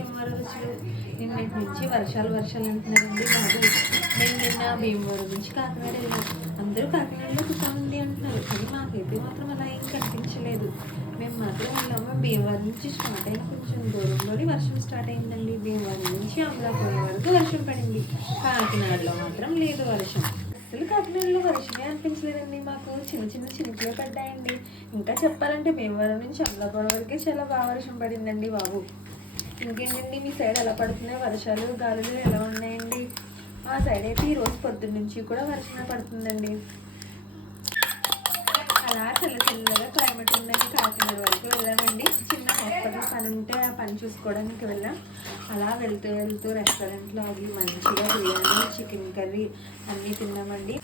భీమవరం రుచులు. నిన్నటి నుంచి వర్షాలు అంటున్నారండి బాబు. నేను నిన్న భీమవరం నుంచి కాకినాడ వెళ్ళాం. అందరూ కాకినాడలో తుఫాన్ ఉంది అంటున్నారు, కానీ మాకైతే మాత్రం అలా ఏం కనిపించలేదు. మేము మాత్రం వెళ్ళాము. భీమవరం నుంచి స్టార్ట్ అయిన కొంచెం దూరంలోని వర్షం స్టార్ట్ అయిందండి. భీమవరం నుంచి అమలాపురం వరకు వర్షం పడింది. కాకినాడలో మాత్రం లేదు వర్షం. అసలు కాకినాడలో వర్షమే అనిపించలేదండి మాకు. చిన్న చిన్న చినుకులే పడ్డాయండి. ఇంకా చెప్పాలంటే భీమవరం నుంచి అమలాపురం వరకే చాలా బాగా వర్షం పడిందండి బాబు. ఇంకేంటండి మీ సైడ్ ఎలా పడుతున్నాయి వర్షాలు, గాలులు ఎలా ఉన్నాయండి? మా సైడ్ అయితే ఈరోజు పొద్దున్న నుంచి కూడా వర్షమే పడుతుందండి. అలా చల్లగా క్లైమేట్ ఉందని కాకినాడ వరకు వెళ్ళామండి. చిన్న హాస్పిటల్ పని ఉంటే ఆ పని చూసుకోవడానికి వెళ్ళాం. అలా వెళ్తూ రెస్టారెంట్లో ఆగి మంచిగా బిర్యానీ, చికెన్ కర్రీ అన్నీ తిన్నామండి.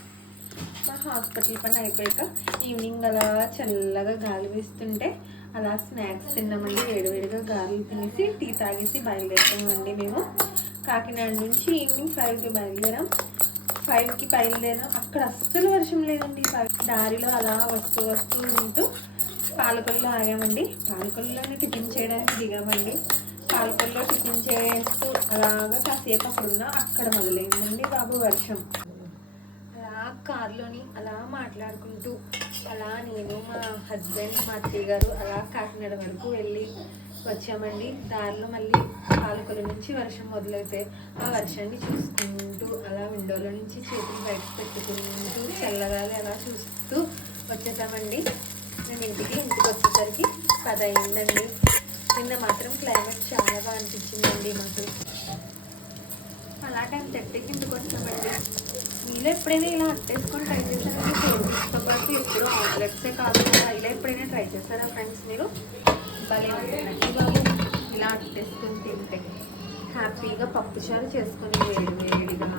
మా హాస్పిటల్ పని అయిపోయాక ఈవినింగ్ అలా చల్లగా గాలి వీస్తుంటే అలా స్నాక్స్ తిన్నామండి. వేడివేడిగా గాలి తినేసి టీ తాగేసి బయలుదేరామండి. మేము కాకినాడ నుంచి ఈవినింగ్ 5కి బయలుదేరాం. 5కి బయలుదేరాం. అక్కడ అస్సలు వర్షం లేదండి. దారిలో అలా వస్తూ ఉంటూ పాలకొల్లో ఆగామండి. పాలకొల్లోనే టిఫిన్ చేయడానికి దిగామండి. పాలకొల్లో టిఫిన్ చేస్తూ అలాగా కాసేపు అక్కడున్నా అక్కడ మొదలైందండి బాబు వర్షం. అలా కారులోని అలా మాట్లాడుకుంటూ అలా నేను, మా హస్బెండ్, మా అత్తయ్య గారు అలా కాకినాడ వరకు వెళ్ళి వచ్చామండి. దారిలో మళ్ళీ పాలకొల్లు నుంచి వర్షం మొదలైతే ఆ వర్షాన్ని చూసుకుంటూ అలా విండోలో నుంచి చేతులు బయటకు పెట్టుకుంటూ చల్లగాలి అలా చూస్తూ వచ్చేసామండి. మేము ఇంటికి వచ్చేసరికి 10 అయిందండి. నిన్న మాత్రం క్లైమేట్ చాలా బాగా అనిపించిందండి మాకు. అలా 10:30కి ఇంటికి వస్తామండి. మీలో ఎప్పుడైనా ఇలా అట్టేసుకొని ట్రై చేశారండి? ఫేస్తో పాటు ఎప్పుడు ఆమ్లెట్సే కాదు, ఇలా ఎప్పుడైనా ట్రై చేస్తారా ఫ్రెండ్స్ మీరు? భలే ఉంటుందండి బాబు ఇలా అట్టేసుకొని తింటే. హ్యాపీగా పప్పుచారు చేసుకొని వేడిగా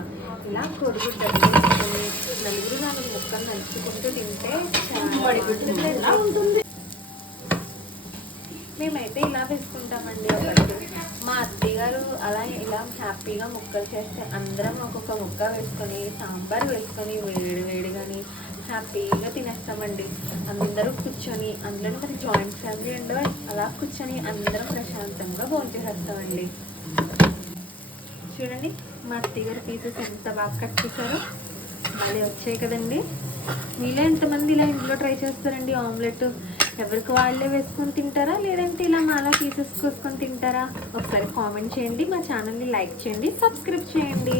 ఇలా కొడుగుడ్డ వేసుకొని 4 ముక్కలు నంచుకుంటూ తింటే చాలా ఉంటుంది. మేమైతే ఇలా వేసుకుంటామండి. ఒకటి మా అత్తయ్య గారు అలా ఇలా హ్యాపీగా ముక్కలు చేస్తే అందరం ఒక్కొక్క ముక్క వేసుకొని సాంబార్ వేసుకొని వేడిగాని హ్యాపీగా తినేస్తామండి. అందరూ కూర్చొని, అందులో మరి జాయింట్ ఫ్యామిలీ ఉండవు, అలా కూర్చొని అందరం ప్రశాంతంగా భోంచేసేస్తామండి. చూడండి మా అత్తయ్య గారి పీసెస్ ఎంత బాగా కట్ చేశారో, మళ్ళీ వచ్చాయి కదండి. మీలో ఎంతమంది ఇలా ఇంట్లో ట్రై చేస్తారండి ఆమ్లెట్? ఎవరికి వాళ్ళే వేసుకొని తింటారా, లేదంటే ఇలా మాలా పీసెస్ కోసుకొని తింటారా? ఒకసారి కామెంట్ చేయండి. మా ఛానల్ని లైక్ చేయండి, సబ్స్క్రైబ్ చేయండి.